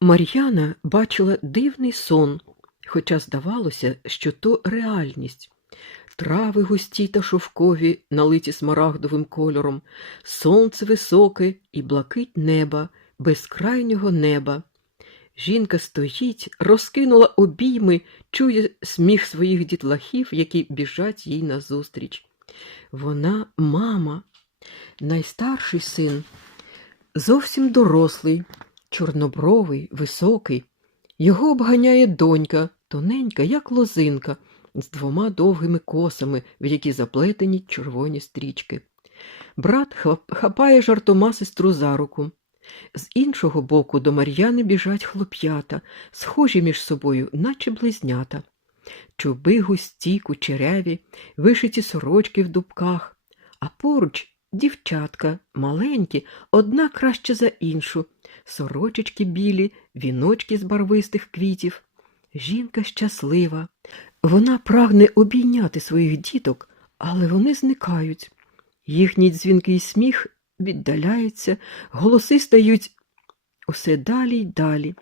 Мар'яна бачила дивний сон, хоча здавалося, що то реальність. Трави густі та шовкові, налиті смарагдовим кольором, сонце високе і блакить неба, безкрайнього неба. Жінка стоїть, розкинула обійми, чує сміх своїх дітлахів, які біжать їй назустріч. Вона мама, найстарший син, зовсім дорослий, чорнобровий, високий. Його обганяє донька, тоненька, як лозинка, з двома довгими косами, в які заплетені червоні стрічки. Брат хапає жартома сестру за руку. З іншого боку до Мар'яни біжать хлоп'ята, схожі між собою, наче близнята. Чуби густі, кучеряві, вишиті сорочки в дубках, а поруч дівчатка, маленькі, одна краще за іншу, сорочечки білі, віночки з барвистих квітів. Жінка щаслива. Вона прагне обійняти своїх діток, але вони зникають. Їхній дзвінкий сміх віддаляється, голоси стають усе далі й далі.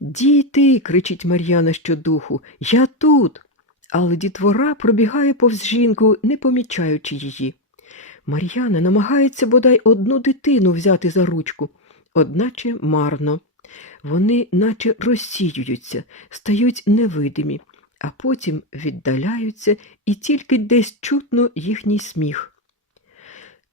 Діти, кричить Мар'яна щодуху, я тут. Але дітвора пробігає повз жінку, не помічаючи її. Мар'яна намагається бодай одну дитину взяти за ручку, одначе марно. Вони наче розсіюються, стають невидимі, а потім віддаляються і тільки десь чутно їхній сміх.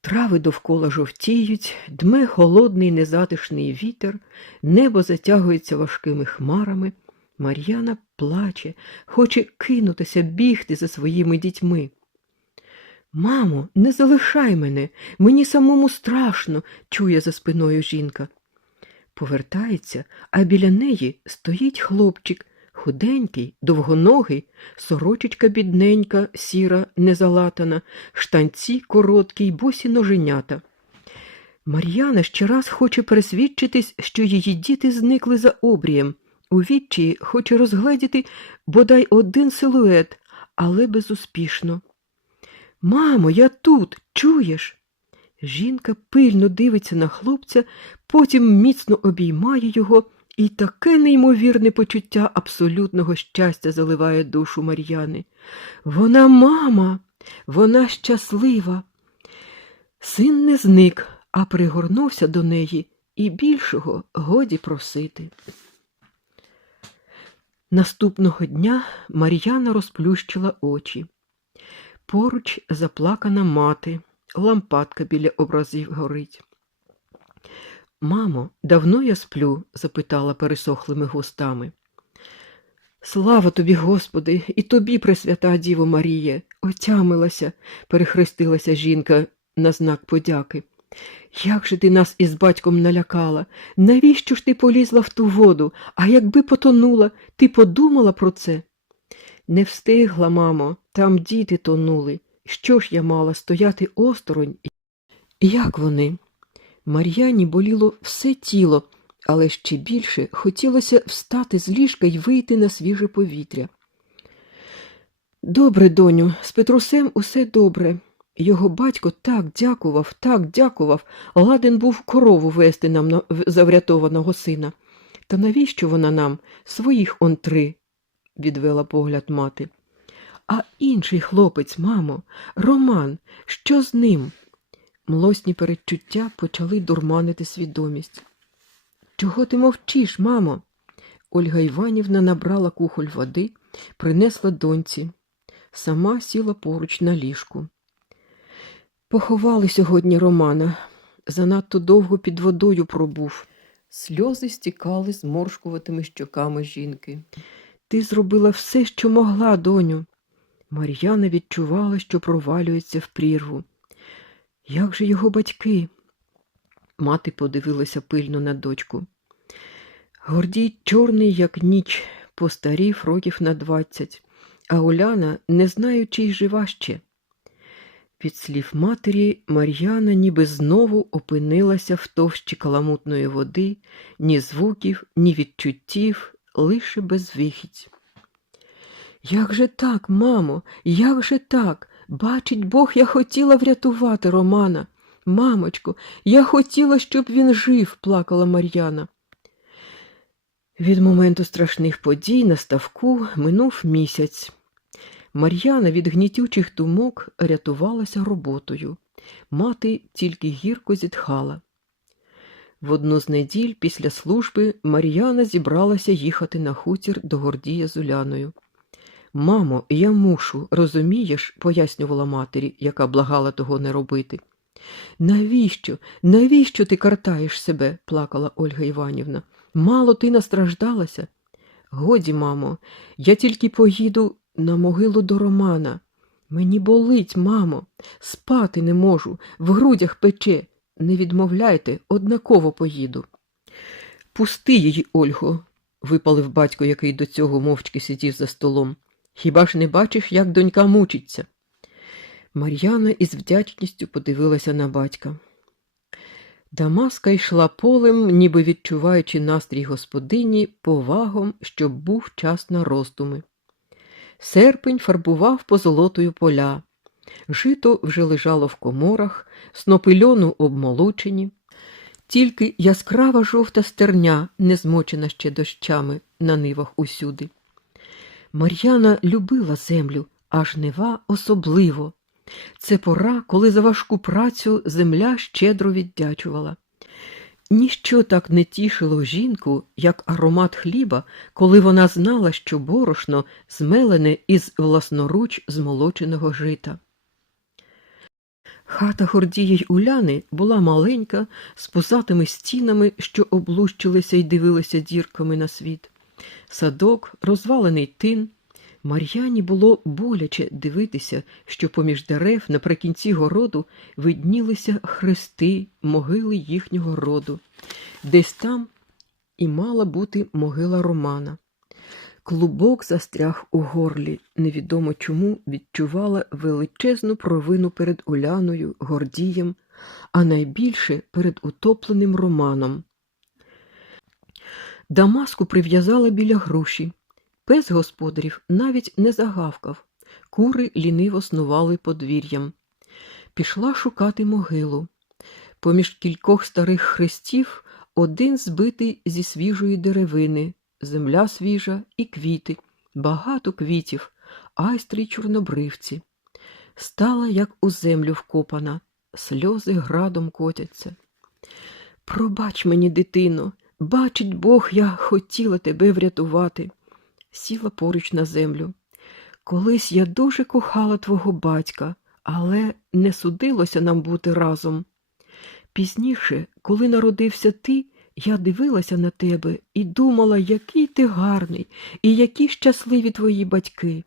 Трави довкола жовтіють, дме холодний незатишний вітер, небо затягується важкими хмарами. Мар'яна плаче, хоче кинутися бігти за своїми дітьми. Мамо, не залишай мене, мені самому страшно, чує за спиною жінка. Повертається, а біля неї стоїть хлопчик, худенький, довгоногий, сорочечка бідненька, сіра, незалатана, штанці короткі й босі ноженята. Мар'яна ще раз хоче пересвідчитись, що її діти зникли за обрієм. У відчаї хоче розгледіти бодай один силует, але безуспішно. Мамо, я тут, чуєш? Жінка пильно дивиться на хлопця, потім міцно обіймає його, і таке неймовірне почуття абсолютного щастя заливає душу Мар'яни. Вона мама, вона щаслива. Син не зник, а пригорнувся до неї, і більшого годі просити. Наступного дня Мар'яна розплющила очі. Поруч заплакана мати, лампадка біля образів горить. Мамо, давно я сплю? запитала пересохлими густами. Слава тобі, Господи, і тобі, Пресвята Діво Маріє, отямилася, перехрестилася жінка на знак подяки. Як же ти нас із батьком налякала? Навіщо ж ти полізла в ту воду? А якби потонула, ти подумала про це? Не встигла, мамо, там діти тонули. Що ж я мала стояти осторонь? Як вони? Мар'яні боліло все тіло, але ще більше хотілося встати з ліжка й вийти на свіже повітря. Добре, доню, з Петрусем усе добре. Його батько так дякував, так дякував, ладен був корову вести нам на за врятованого сина. Та навіщо вона нам? Своїх он три, відвела погляд мати. А інший хлопець, мамо, Роман, що з ним? Млосні передчуття почали дурманити свідомість. Чого ти мовчиш, мамо? Ольга Іванівна набрала кухоль води, принесла доньці. Сама сіла поруч на ліжку. Поховали сьогодні Романа. Занадто довго під водою пробув. Сльози стікали зморшкуватими щоками жінки. Ти зробила все, що могла, доню. Мар'яна відчувала, що провалюється в прірву. Як же його батьки? Мати подивилася пильно на дочку. Гордій чорний, як ніч, постарів років на двадцять, а Уляна, не знаю, чи й жива ще. Від слів матері Мар'яна ніби знову опинилася в товщі каламутної води, ні звуків, ні відчуттів, лише безвихідь. Як же так, мамо, як же так? Бачить Бог, я хотіла врятувати Романа. Мамочко, я хотіла, щоб він жив, плакала Мар'яна. Від моменту страшних подій на ставку минув місяць. Мар'яна від гнітючих думок рятувалася роботою. Мати тільки гірко зітхала. В одну з неділь після служби Мар'яна зібралася їхати на хутір до Гордія з Уляною. Мамо, я мушу, розумієш, пояснювала матері, яка благала того не робити. Навіщо? Навіщо ти картаєш себе? плакала Ольга Іванівна. Мало ти настраждалася? Годі, мамо, я тільки поїду на могилу до Романа. Мені болить, мамо, спати не можу, в грудях пече. Не відмовляйте, однаково поїду. Пусти її, Ольго, випалив батько, який до цього мовчки сидів за столом. Хіба ж не бачиш, як донька мучиться? Мар'яна із вдячністю подивилася на батька. Дамаска йшла полем, ніби відчуваючи настрій господині повагом, щоб був час на роздуми. Серпень фарбував позолотою поля. Жито вже лежало в коморах, снопи льону обмолочені. Тільки яскрава жовта стерня, не змочена ще дощами на нивах усюди. Мар'яна любила землю, а жнива особливо. Це пора, коли за важку працю земля щедро віддячувала. Ніщо так не тішило жінку, як аромат хліба, коли вона знала, що борошно змелене із власноруч змолоченого жита. Хата Гордія й Уляни була маленька, з пузатими стінами, що облущилися й дивилися дірками на світ. Садок, розвалений тин. Мар'яні було боляче дивитися, що поміж дерев наприкінці городу виднілися хрести, могили їхнього роду. Десь там і мала бути могила Романа. Клубок застряг у горлі, невідомо чому відчувала величезну провину перед Уляною, Гордієм, а найбільше перед утопленим Романом. Дамаску прив'язала біля груші. Пес господарів навіть не загавкав. Кури ліниво снували подвір'ям. Пішла шукати могилу. Поміж кількох старих хрестів один збитий зі свіжої деревини, земля свіжа і квіти, багато квітів, айстри чорнобривці. Стала, як у землю вкопана, сльози градом котяться. Пробач мені, дитино, бачить Бог, я хотіла тебе врятувати. Сіла поруч на землю. Колись я дуже кохала твого батька, але не судилося нам бути разом. Пізніше, коли народився ти, я дивилася на тебе і думала, який ти гарний і які щасливі твої батьки.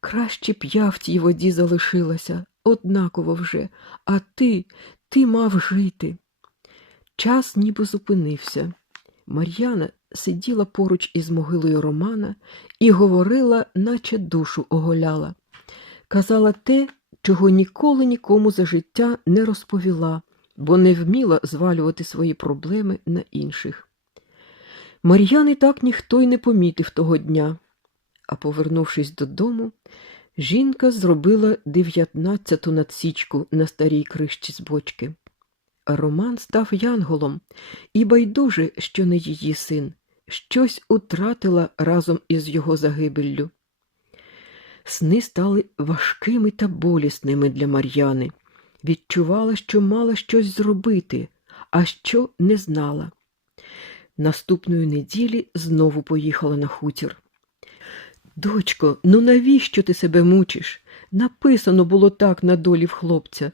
Краще б я в тій воді залишилася, однаково вже, а ти, ти мав жити. Час ніби зупинився. Мар'яна сиділа поруч із могилою Романа і говорила, наче душу оголяла. Казала те, чого ніколи нікому за життя не розповіла, бо не вміла звалювати свої проблеми на інших. Мар'яни так ніхто й не помітив того дня, а повернувшись додому, жінка зробила дев'ятнадцяту надсічку на старій кришці з бочки. Роман став янголом, і байдуже, що не її син, щось утратила разом із його загибеллю. Сни стали важкими та болісними для Мар'яни. Відчувала, що мала щось зробити, а що не знала. Наступної неділі знову поїхала на хутір. Дочко, ну навіщо ти себе мучиш? Написано було так на долі в хлопця.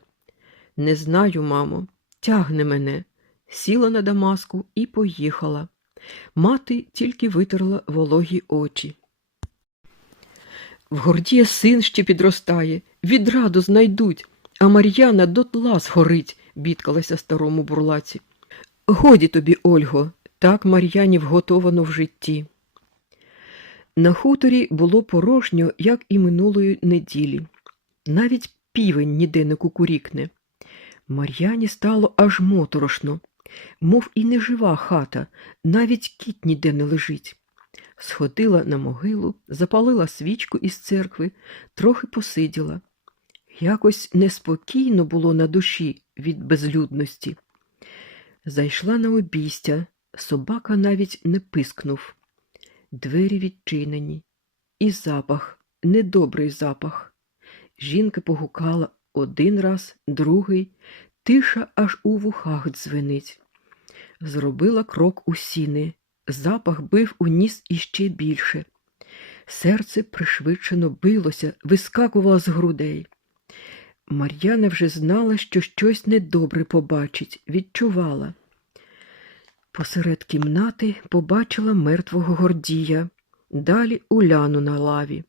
Не знаю, мамо, тягне мене. Сіла на Дамаску і поїхала. Мати тільки витерла вологі очі. В Гордія син ще підростає, відраду знайдуть, а Мар'яна дотла згорить, бідкалася старому бурлаці. Годі тобі, Ольго, так Мар'яні вготовано в житті. На хуторі було порожньо, як і минулої неділі. Навіть півень ніде не кукурікне. Мар'яні стало аж моторошно, мов і не жива хата, навіть кіт ніде не лежить. Сходила на могилу, запалила свічку із церкви, трохи посиділа. Якось неспокійно було на душі від безлюдності. Зайшла на обійстя, Собака навіть не пискнув. Двері відчинені, і запах, недобрий запах. Жінка погукала один раз, другий, тиша аж у вухах дзвенить. Зробила крок у сіни, запах бив у ніс іще більше. Серце пришвидшено билося, вискакувало з грудей. Мар'яна вже знала, що щось недобре побачить, відчувала. Посеред кімнати побачила мертвого Гордія, далі Уляну на лаві.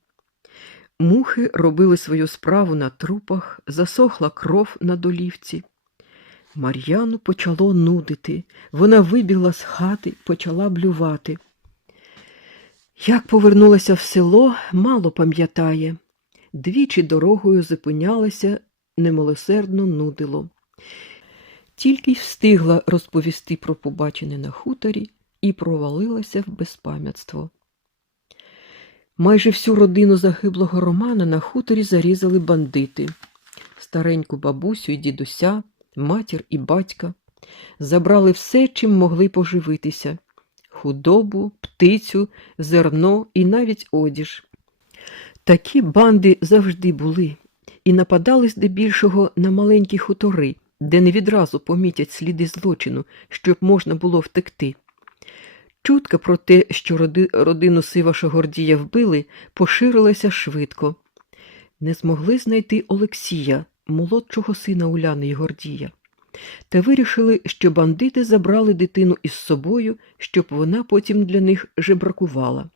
Мухи робили свою справу на трупах, засохла кров на долівці. Мар'яну почало нудити. Вона вибігла з хати, почала блювати. Як повернулася в село, мало пам'ятає. Двічі дорогою зупинялася, немилосердно нудило. Тільки й встигла розповісти про побачене на хуторі і провалилася в безпам'ятство. Майже всю родину загиблого Романа на хуторі зарізали бандити, стареньку бабусю і дідуся, матір і батька. Забрали все, чим могли поживитися худобу, птицю, зерно і навіть одіж. Такі банди завжди були і нападали здебільшого на маленькі хутори, де не відразу помітять сліди злочину, щоб можна було втекти. Чутка про те, що роди- родину Сиваша Гордія вбили, поширилася швидко. Не змогли знайти Олексія, молодшого сина Уляни й Гордія. Та вирішили, що бандити забрали дитину із собою, щоб вона потім для них жебракувала.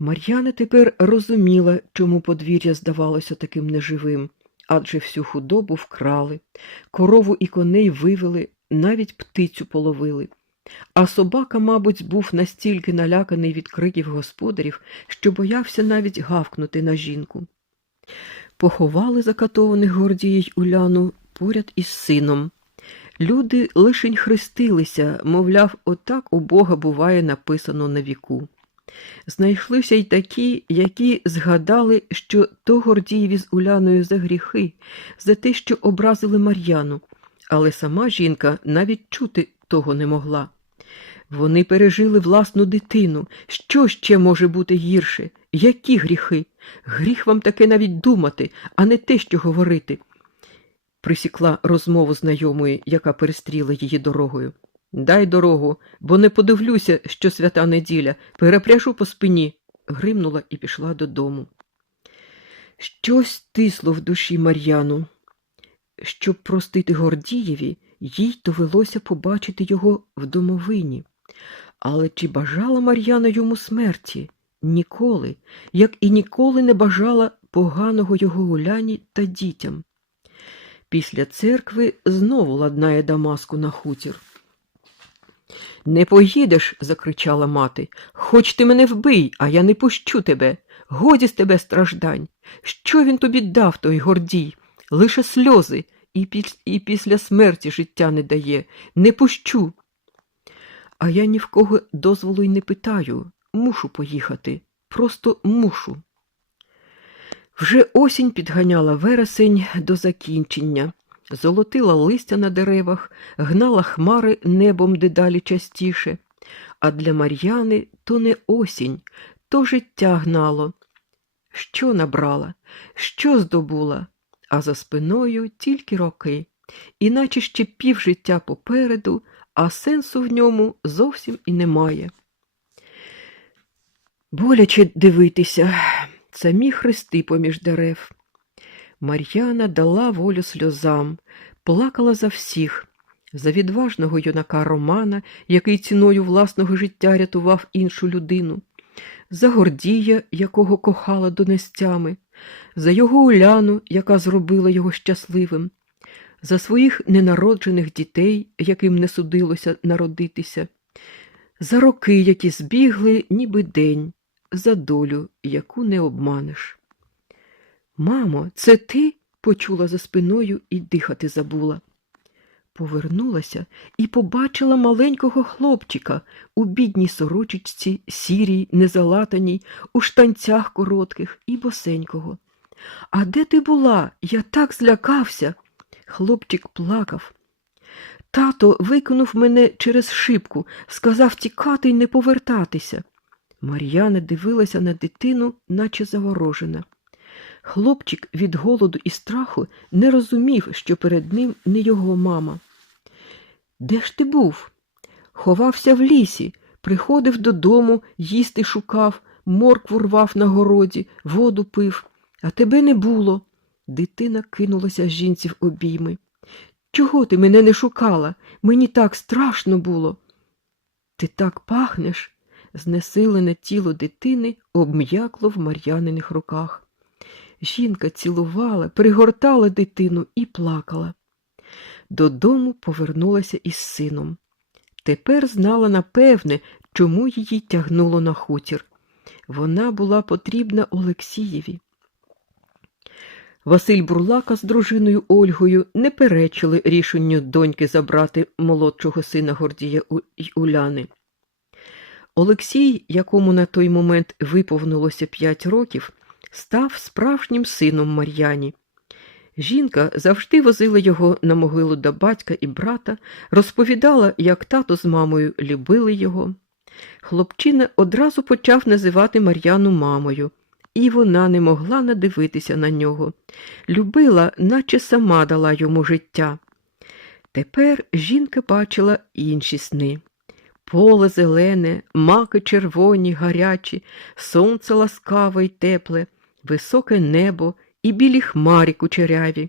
Мар'яна тепер розуміла, чому подвір'я здавалося таким неживим, адже всю худобу вкрали, корову і коней вивели, навіть птицю половили. А собака, мабуть, був настільки наляканий від криків господарів, що боявся навіть гавкнути на жінку. Поховали закатованих Гордія й Уляну поряд із сином. Люди лишень хрестилися, мовляв, отак у Бога буває написано на віку. Знайшлися й такі, які згадали, що то Гордієві з Уляною за гріхи, за те, що образили Мар'яну, але сама жінка навіть чути того не могла. Вони пережили власну дитину. Що ще може бути гірше? Які гріхи? Гріх вам таке навіть думати, а не те, що говорити. Присікла розмову знайомої, яка перестріла її дорогою. Дай дорогу, бо не подивлюся, що свята неділя, перепряжу по спині. Гримнула і пішла додому. Щось тисло в душі Мар'яну. Щоб простити Гордієві, їй довелося побачити його в домовині. Але чи бажала Мар'яна йому смерті? Ніколи, як і ніколи не бажала поганого його Уляні та дітям. Після церкви знову ладнає Дамаску на хутір. Не поїдеш, закричала мати. Хоч ти мене вбий, а я не пущу тебе. Годі з тебе страждань. Що він тобі дав, той гордій? Лише сльози, і, піс... і після смерті життя не дає. Не пущу. А я ні в кого дозволу й не питаю. Мушу поїхати. Просто мушу. Вже осінь підганяла вересень до закінчення, золотила листя на деревах, гнала хмари небом дедалі частіше. А для Мар'яни то не осінь, то життя гнало. Що набрала, що здобула, а за спиною тільки роки, іначе ще півжиття попереду, а сенсу в ньому зовсім і немає. Боляче дивитися, самі хрести поміж дерев. Мар'яна дала волю сльозам, плакала за всіх, за відважного юнака Романа, який ціною власного життя рятував іншу людину, за Гордія, якого кохала донестями, за його Уляну, яка зробила його щасливим, за своїх ненароджених дітей, яким не судилося народитися, за роки, які збігли, ніби день, за долю, яку не обманеш. Мамо, це ти? почула за спиною і дихати забула. Повернулася і побачила маленького хлопчика у бідній сорочечці, сірій, незалатаній, у штанцях коротких і босенького. А де ти була? Я так злякався. Хлопчик плакав. Тато викинув мене через шибку, сказав тікати й не повертатися. Мар'яна дивилася на дитину, наче заворожена. Хлопчик від голоду і страху не розумів, що перед ним не його мама. Де ж ти був? Ховався в лісі, приходив додому, їсти шукав, моркву рвав на городі, воду пив, а тебе не було. Дитина кинулася жінці в обійми. Чого ти мене не шукала? Мені так страшно було. Ти так пахнеш. Знесилене тіло дитини обм'якло в мар'яниних руках. Жінка цілувала, пригортала дитину і плакала. Додому повернулася із сином. Тепер знала напевне, чому її тягнуло на хутір. Вона була потрібна Олексієві. Василь Бурлака з дружиною Ольгою не перечили рішенню доньки забрати молодшого сина Гордія Уляни. Олексій, якому на той момент виповнилося п'ять років, став справжнім сином Мар'яні. Жінка завжди возила його на могилу до батька і брата, розповідала, як тато з мамою любили його. Хлопчина одразу почав називати Мар'яну мамою, і вона не могла надивитися на нього. Любила, наче сама дала йому життя. Тепер жінка бачила інші сни. Поле зелене, маки червоні, гарячі, сонце ласкаве й тепле, високе небо і білі хмарі кучеряві.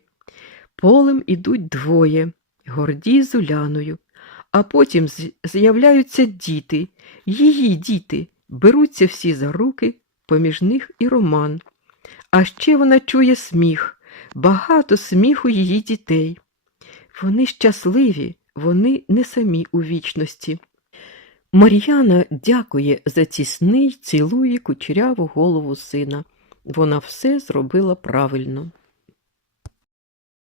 Полем ідуть двоє Гордій з Уляною, а потім з'являються діти, її діти, беруться всі за руки, поміж них і Роман. А ще вона чує сміх, багато сміху її дітей. Вони щасливі, вони не самі у вічності. Мар'яна дякує за ці цілує кучеряву голову сина. Вона все зробила правильно.